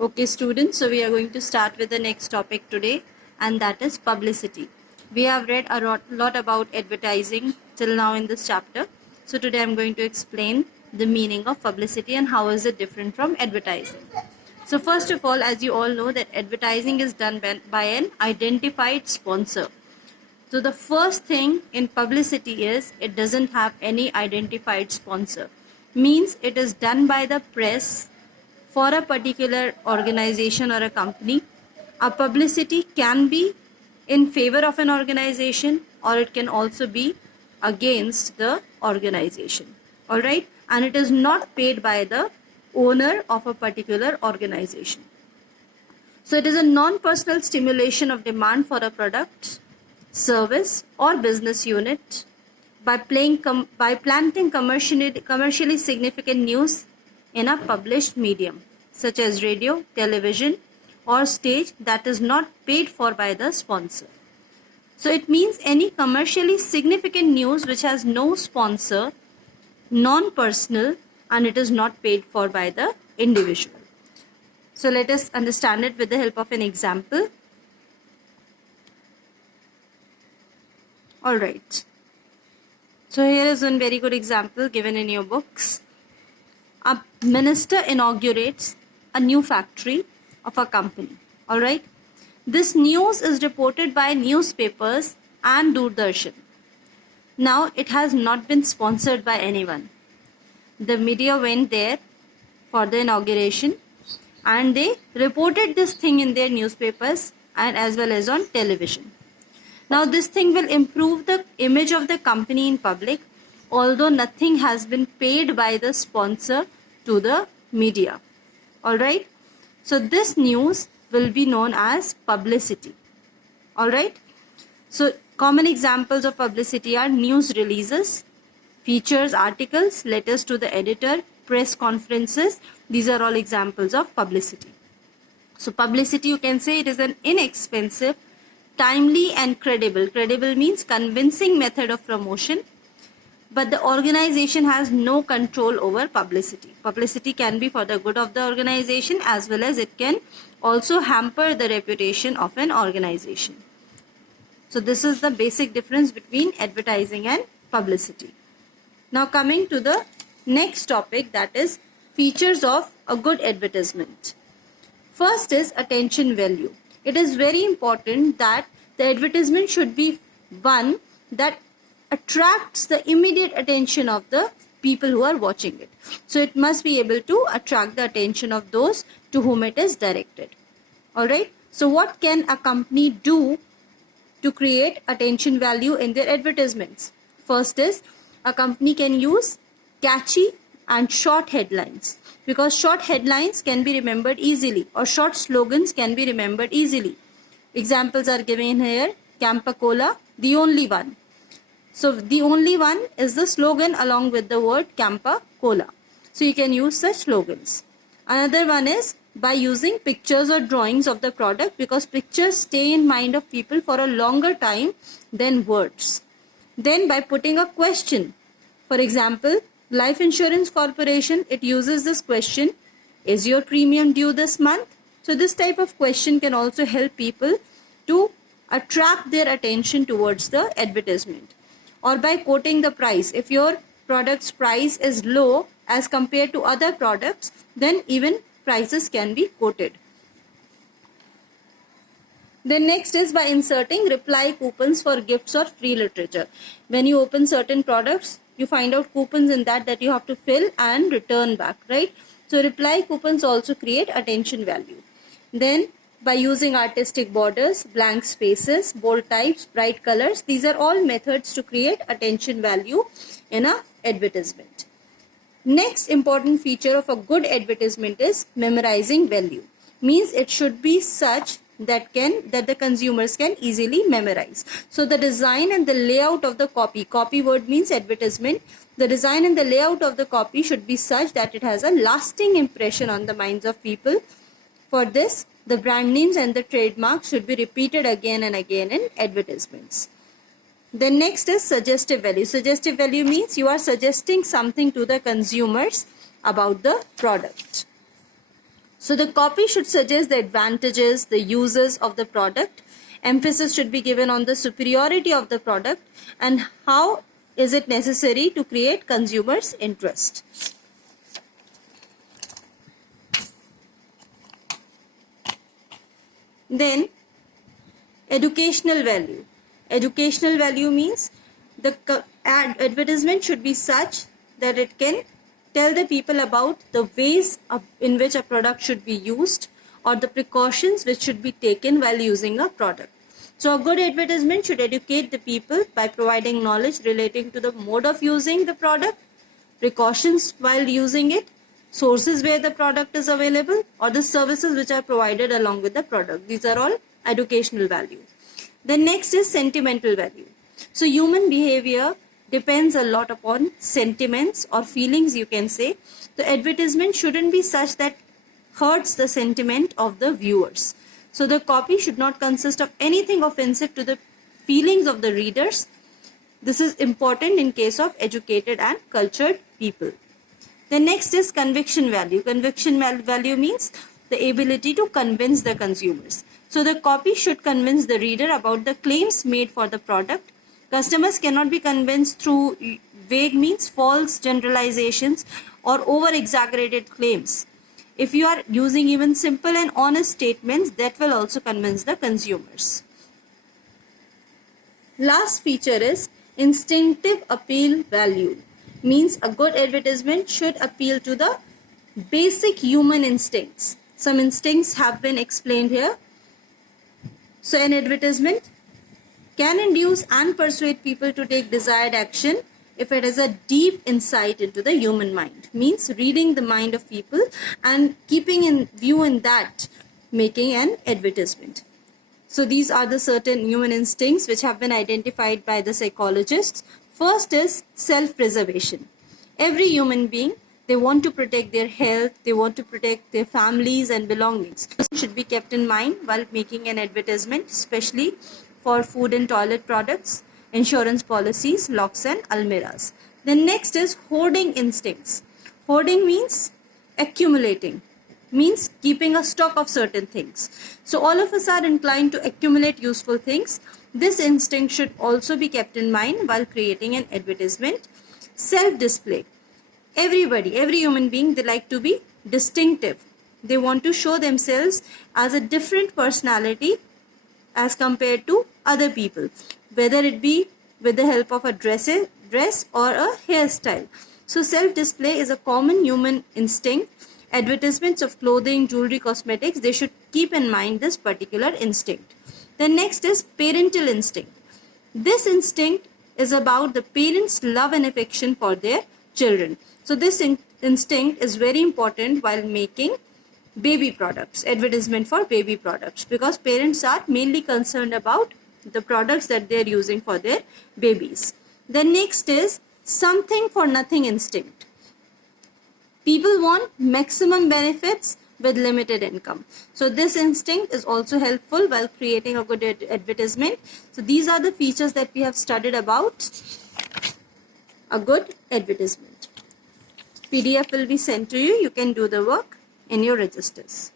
Okay students, so we are going to start with the next topic today, and that is publicity. We have read a lot about advertising till now in this chapter. So today I'm going to explain the meaning of publicity and how is it different from advertising. So first of all, as you all know, that advertising is done by an identified sponsor. So the first thing in publicity is it doesn't have any identified sponsor. Means it is done by the press for a particular organization or a company. A publicity can be in favor of an organization, or it can also be against the organization. Alright, and it is not paid by the owner of a particular organization. So it is a non-personal stimulation of demand for a product, service or business unit by planting commercially significant news in a published medium such as radio, television or stage that is not paid for by the sponsor. So it means any commercially significant news which has no sponsor, non-personal, and it is not paid for by the individual. So let us understand it with the help of an example. Alright, so here is one very good example given in your books. A minister inaugurates a new factory of a company. Alright, this news is reported by newspapers and Doordarshan. Now it has not been sponsored by anyone. The media went there for the inauguration and they reported this thing in their newspapers and as well as on television. Now this thing will improve the image of the company in public, although nothing has been paid by the sponsor to the media. Alright, so this news will be known as publicity. Alright, so common examples of publicity are news releases, features, articles, letters to the editor, press conferences. These are all examples of publicity. So publicity, you can say it is an inexpensive, timely and credible. Credible means convincing method of promotion, but the organization has no control over publicity. Publicity can be for the good of the organization as well as it can also hamper the reputation of an organization. So this is the basic difference between advertising and publicity. Now coming to the next topic, that is features of a good advertisement. First is attention value. It is very important that the advertisement should be one that attracts the immediate attention of the people who are watching it. So it must be able to attract the attention of those to whom it is directed. Alright, so what can a company do to create attention value in their advertisements? First is a company can use catchy and short headlines, because short headlines can be remembered easily or short slogans can be remembered easily. Examples are given here. Campa Cola, the only one. So the only one is the slogan along with the word Campa Cola. So you can use such slogans. Another one is by using pictures or drawings of the product, because pictures stay in mind of people for a longer time than words. Then by putting a question. For example, Life Insurance Corporation, it uses this question, is your premium due this month? So this type of question can also help people to attract their attention towards the advertisement. Or by quoting the price. If your product's price is low as compared to other products, then even prices can be quoted. Then next is by inserting reply coupons for gifts or free literature. When you open certain products, you find out coupons in that you have to fill and return back, right? So reply coupons also create attention value. Then by using artistic borders, blank spaces, bold types, bright colors, these are all methods to create attention value in an advertisement. Next important feature of a good advertisement is memorizing value. Means it should be such that the consumers can easily memorize. So the design and the layout of the copy word means advertisement. The design and the layout of the copy should be such that it has a lasting impression on the minds of people. For this, the brand names and the trademarks should be repeated again and again in advertisements. Then next is suggestive value. Suggestive value means you are suggesting something to the consumers about the product. So the copy should suggest the advantages, the uses of the product. Emphasis should be given on the superiority of the product and how is it necessary to create consumers' interest. Then educational value. Educational value means the advertisement should be such that it can tell the people about the ways in which a product should be used or the precautions which should be taken while using a product. So a good advertisement should educate the people by providing knowledge relating to the mode of using the product, precautions while using it, sources where the product is available, or the services which are provided along with the product. These are all educational value. The next is sentimental value. So human behavior depends a lot upon sentiments or feelings, you can say. The advertisement shouldn't be such that hurts the sentiment of the viewers. So the copy should not consist of anything offensive to the feelings of the readers. This is important in case of educated and cultured people. The next is conviction value. Conviction value means the ability to convince the consumers. So the copy should convince the reader about the claims made for the product. Customers cannot be convinced through vague means false generalizations or over-exaggerated claims. If you are using even simple and honest statements, that will also convince the consumers. Last feature is instinctive appeal value. Means a good advertisement should appeal to the basic human instincts. Some instincts have been explained here. So an advertisement can induce and persuade people to take desired action if it has a deep insight into the human mind. Means reading the mind of people and keeping in view in that, making an advertisement. So these are the certain human instincts which have been identified by the psychologists. First is self-preservation. Every human being, they want to protect their health, they want to protect their families and belongings. This should be kept in mind while making an advertisement, especially for food and toilet products, insurance policies, locks and almirahs. The next is hoarding instincts. Hoarding means accumulating, means keeping a stock of certain things. So all of us are inclined to accumulate useful things. This instinct should also be kept in mind while creating an advertisement. Self-display. Everybody, every human being, they like to be distinctive. They want to show themselves as a different personality as compared to other people, whether it be with the help of a dress or a hairstyle. So self-display is a common human instinct. Advertisements of clothing, jewelry, cosmetics, they should keep in mind this particular instinct. The next is parental instinct. This instinct is about the parents' love and affection for their children. So this instinct is very important while making baby products, advertisement for baby products, because parents are mainly concerned about the products that they are using for their babies. The next is something for nothing instinct. People want maximum benefits with limited income. So this instinct is also helpful while creating a good advertisement. So these are the features that we have studied about a good advertisement. PDF will be sent to you. You can do the work in your registers.